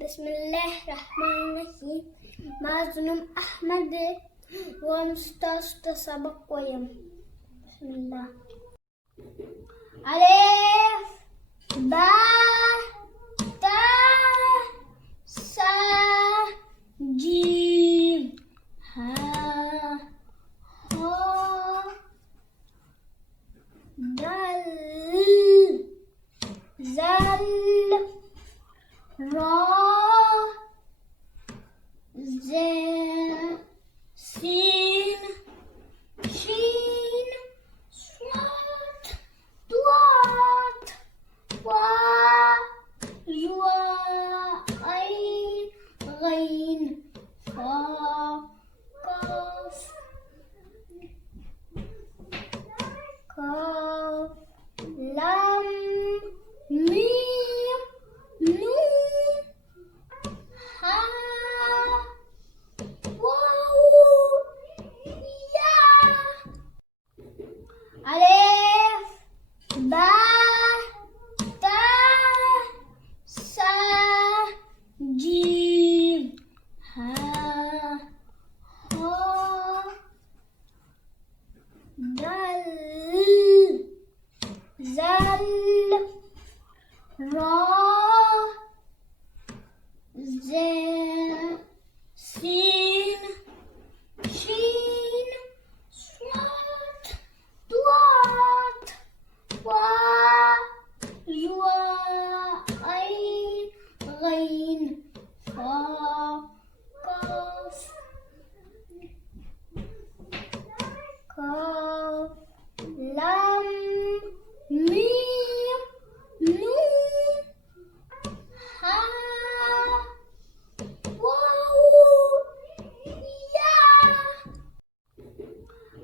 بسم الله الرحمن الرحيم. معزن أحمد ومستشت سبق ويم. بسم الله. ألف با تا سا جيم ها ها دال زل را زين سين شين صاد ضاد وا يوا عين غين فا قاف كاف لام ميم نون ها واو يا ألف با تا سا جيم ها ها دال زل را زين سين شين صاد ضاد وا يوا عين غين فا قاف كاف لام ميم نون ها واو يا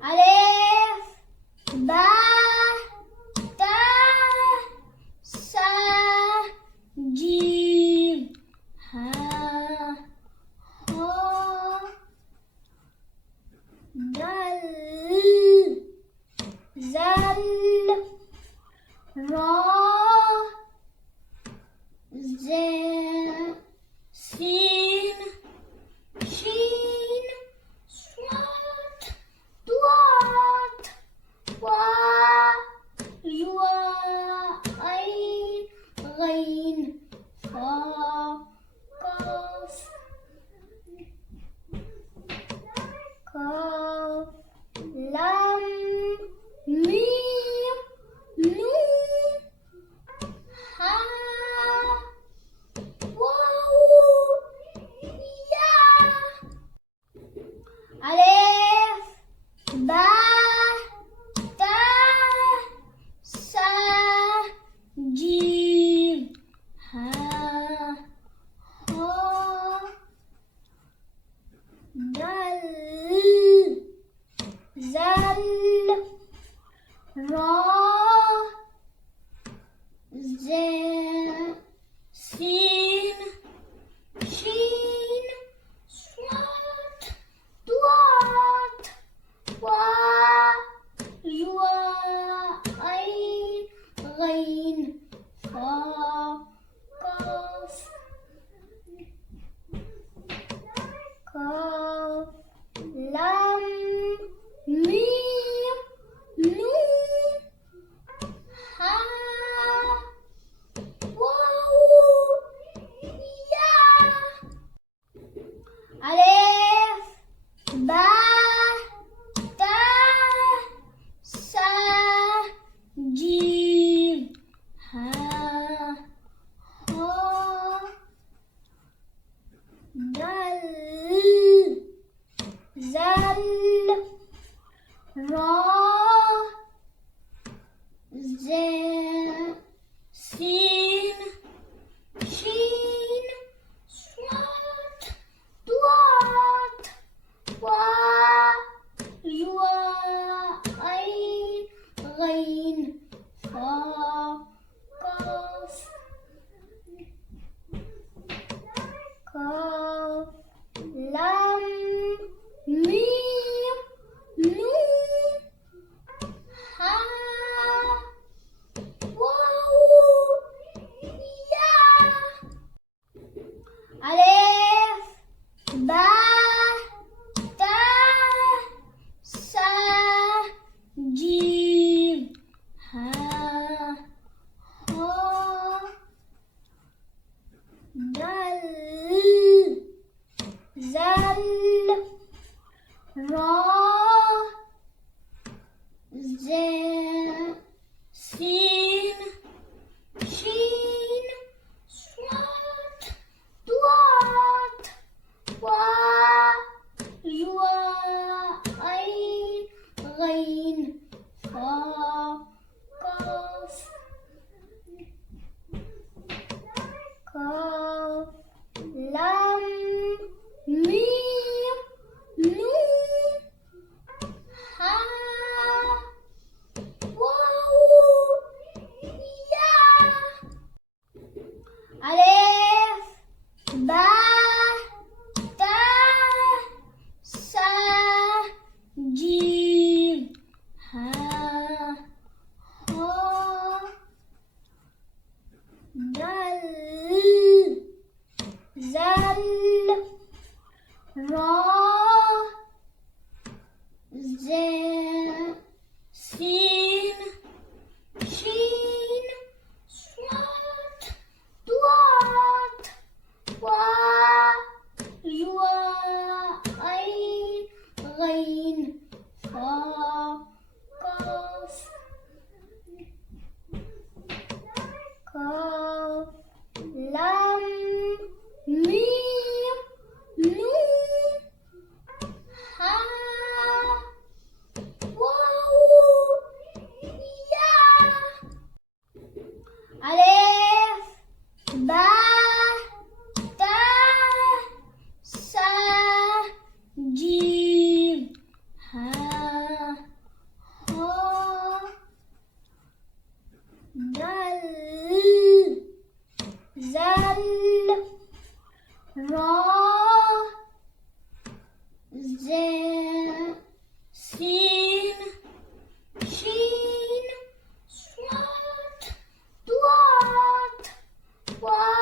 ألف با تا سا جيم ها ها دال زل را زين سين شين صاد ضاد وا يوا عين غين فا قاف كاف لام ميم نون ها ألف با تا سا جيم ها ها دال زل را زين سين شين صاد ضاد وا يوا عين غين فا قاف كاف لام ميم نون ها واو يا ألف با تا سا جيم ها ها دال زل را زين سين شين صاد ضاد وا يوا عين غين فا قاف كاف لام ميم نون ها واو يا ألف با تا سا جيم ها ها دال زل را زين سين شين صاد ضاد وا يوا عين غين فا قاف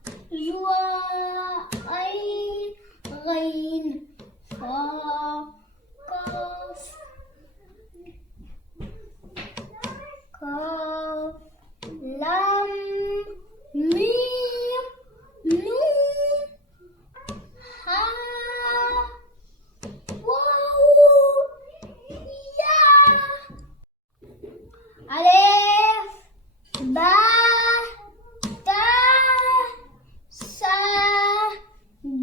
كاف لام ميم نون ها واو يا ألف با تا سا جيم ها ها دال زل را زين سين شين صاد ضاد وا يوا عين غين فا قاف كاف لام ميم نون ها واو يا ألف با تا سا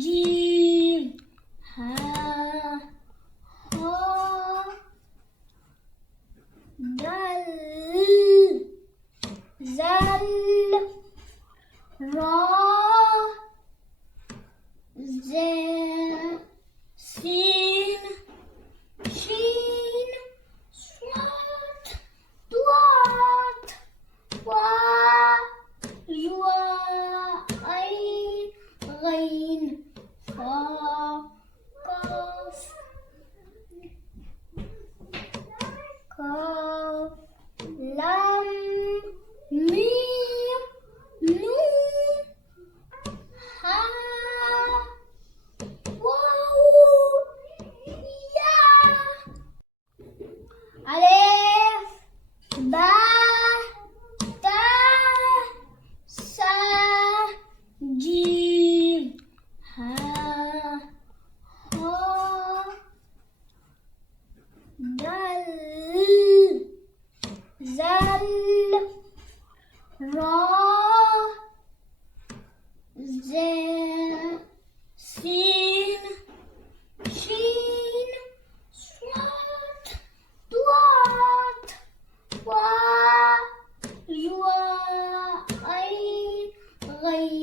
جيم ها ها دال زل را زين سين شين صاد ضاد وا يوا عين غين فا قاف كاف لام ميم نون ها واو يا ألف با تا سا جيم ها ها دال زل را زين سين شين صاد ضاد وا يوا عين غين فا قاف كاف لام ميم نون ها واو يا ألف با تا سا جيم ها ها دال زل را زين سين شين صاد ضاد وا يوا عين قاف كاف لام ميم نون ها واو يا ألف با تا سا جيم ها ها دال زل را زين سين شين صاد ضاد وا يوا عين غين